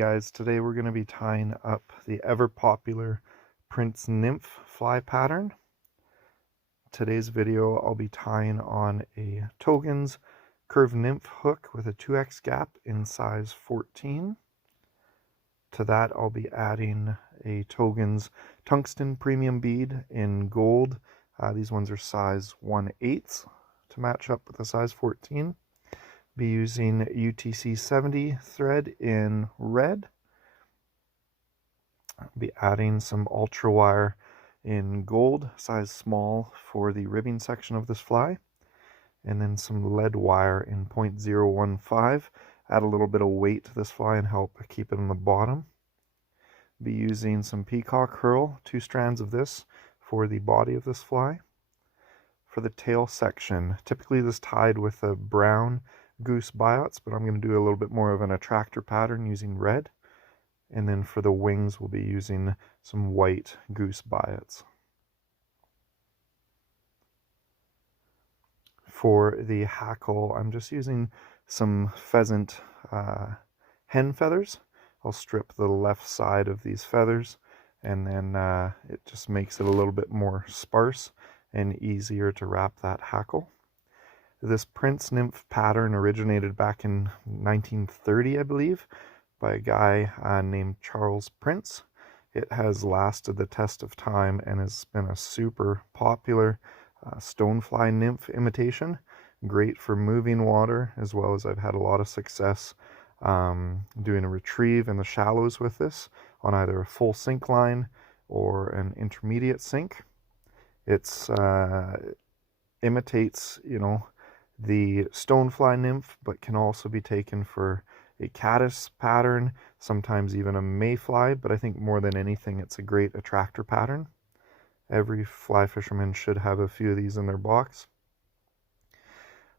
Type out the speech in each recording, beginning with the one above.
guys, today we're going to be tying up the ever popular Prince Nymph fly pattern. Today's video I'll be tying on a Togens curved nymph hook with a 2x gap in size 14. To that I'll be adding a Togens tungsten premium bead in gold. These ones are size 1/8 to match up with the size 14. Be using UTC 70 thread in red. Be adding some ultra wire in gold, size small, for the ribbing section of this fly, and then some lead wire in 0.015. Add a little bit of weight to this fly and help keep it on the bottom. Be using some peacock herl, 2 strands of this for the body of this fly. For the tail section, typically this tied with a brown goose biots, but I'm going to do a little bit more of an attractor pattern using red. And then for the wings, we'll be using some white goose biots. For the hackle, I'm just using some pheasant hen feathers. I'll strip the left side of these feathers, and then it just makes it a little bit more sparse and easier to wrap that hackle. This Prince Nymph pattern originated back in 1930, I believe, by a guy named Charles Prince. It has lasted the test of time and has been a super popular stonefly nymph imitation. Great for moving water, as well as I've had a lot of success doing a retrieve in the shallows with this on either a full sink line or an intermediate sink. It's imitates, the stonefly nymph, but can also be taken for a caddis pattern, sometimes even a mayfly, but I think more than anything it's a great attractor pattern. Every fly fisherman should have a few of these in their box.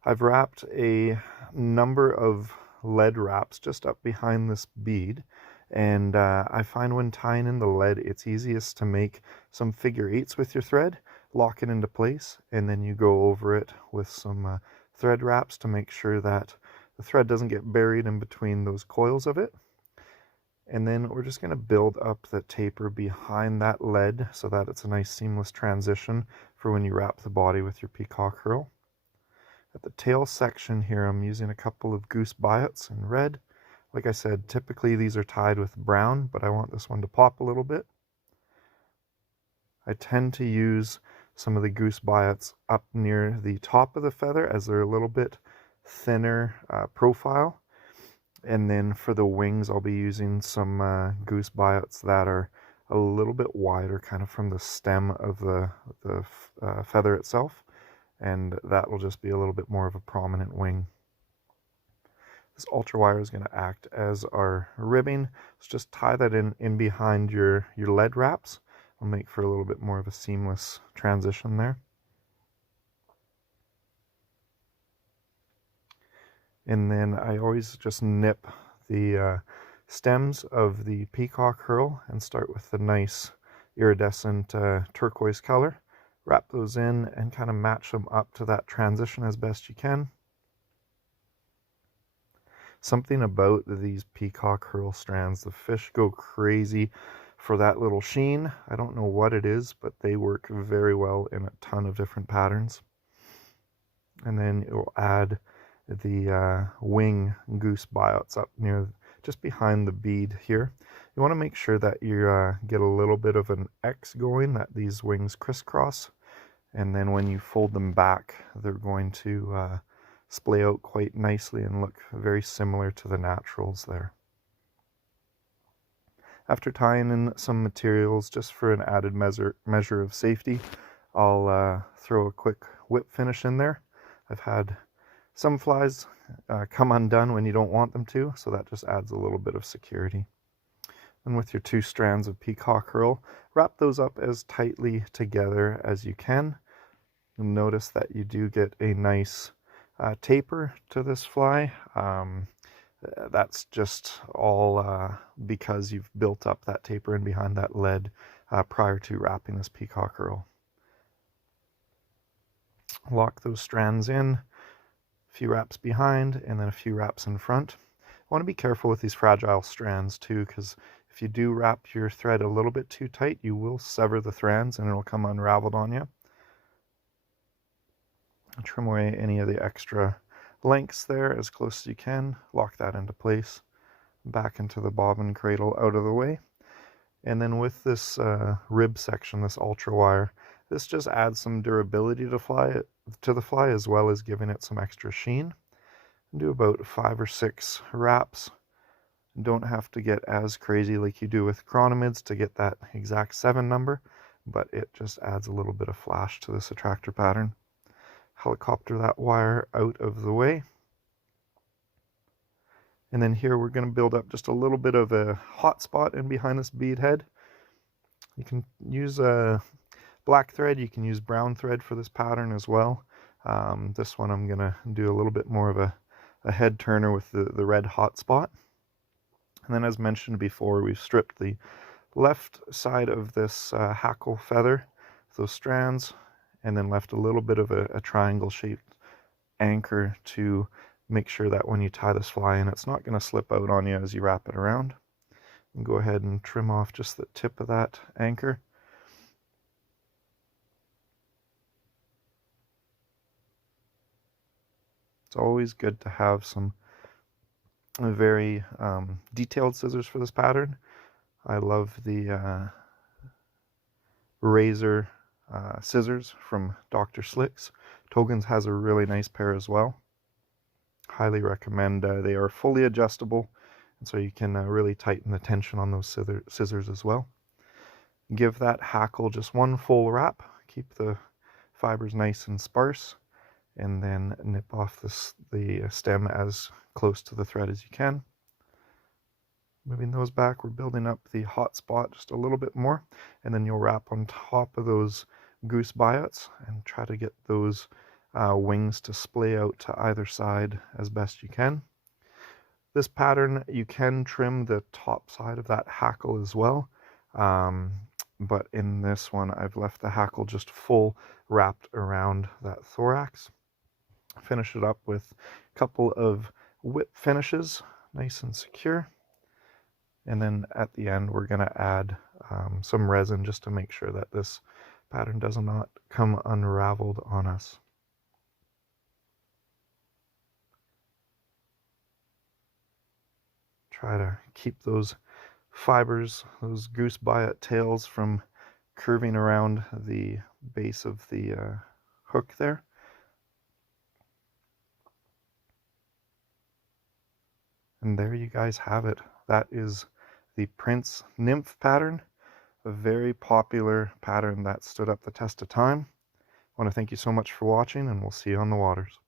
I've wrapped a number of lead wraps just up behind this bead, and I find when tying in the lead it's easiest to make some figure 8s with your thread, lock it into place, and then you go over it with some thread wraps to make sure that the thread doesn't get buried in between those coils of it. And then we're just going to build up the taper behind that lead so that it's a nice seamless transition for when you wrap the body with your peacock herl. At the tail section here, I'm using a couple of goose biots in red. Like I said, typically these are tied with brown, but I want this one to pop a little bit. I tend to use some of the goose biots up near the top of the feather as they're a little bit thinner profile. And then for the wings, I'll be using some goose biots that are a little bit wider, kind of from the stem of the feather itself, and that will just be a little bit more of a prominent wing. This ultra wire is going to act as our ribbing, so just tie that in behind your lead wraps. I'll make for a little bit more of a seamless transition there. And then I always just nip the stems of the peacock herl and start with the nice iridescent turquoise color. Wrap those in and kind of match them up to that transition as best you can. Something about these peacock herl strands, the fish go crazy for that little sheen. I don't know what it is, but they work very well in a ton of different patterns. And then it will add the wing goose biots up near, just behind the bead here. You want to make sure that you get a little bit of an X going, that these wings crisscross, and then when you fold them back, they're going to splay out quite nicely and look very similar to the naturals there. After tying in some materials, just for an added measure of safety, I'll throw a quick whip finish in there. I've had some flies come undone when you don't want them to, so that just adds a little bit of security. And with your 2 strands of peacock herl, wrap those up as tightly together as you can. You'll notice that you do get a nice taper to this fly. That's just all because you've built up that taper in behind that lead prior to wrapping this peacock herl. Lock those strands in, a few wraps behind and then a few wraps in front. Want to be careful with these fragile strands too, because if you do wrap your thread a little bit too tight, you will sever the strands and it'll come unraveled on you. Trim away any of the extra lengths there as close as you can. Lock that into place. Back into the bobbin cradle out of the way. And then with this rib section, this ultra wire, this just adds some durability to the fly, as well as giving it some extra sheen. Do about 5 or 6 wraps. Don't have to get as crazy like you do with chronomids to get that exact 7 number, but it just adds a little bit of flash to this attractor pattern. Helicopter that wire out of the way. And then here we're going to build up just a little bit of a hot spot in behind this bead head. You can use a black thread, you can use brown thread for this pattern as well. This one I'm going to do a little bit more of a head turner with the red hot spot. And then as mentioned before, we've stripped the left side of this hackle feather, those strands, and then left a little bit of a triangle shaped anchor to make sure that when you tie this fly in, it's not going to slip out on you as you wrap it around. And go ahead and trim off just the tip of that anchor. It's always good to have some very detailed scissors for this pattern. I love the razor scissors from Dr. Slicks. Togens has a really nice pair as well. Highly recommend. They are fully adjustable, and so you can really tighten the tension on those scissors as well. Give that hackle just one full wrap. Keep the fibers nice and sparse, and then nip off the stem as close to the thread as you can. Moving those back, we're building up the hot spot just a little bit more, and then you'll wrap on top of those goose biots and try to get those wings to splay out to either side as best you can. This pattern, you can trim the top side of that hackle as well, but in this one I've left the hackle just full wrapped around that thorax. Finish it up with a couple of whip finishes, nice and secure. And then at the end, we're going to add some resin just to make sure that this pattern does not come unraveled on us. Try to keep those fibers, those goose biot tails, from curving around the base of the hook there. And there you guys have it. That is the Prince Nymph pattern, a very popular pattern that stood up the test of time. I want to thank you so much for watching, and we'll see you on the waters.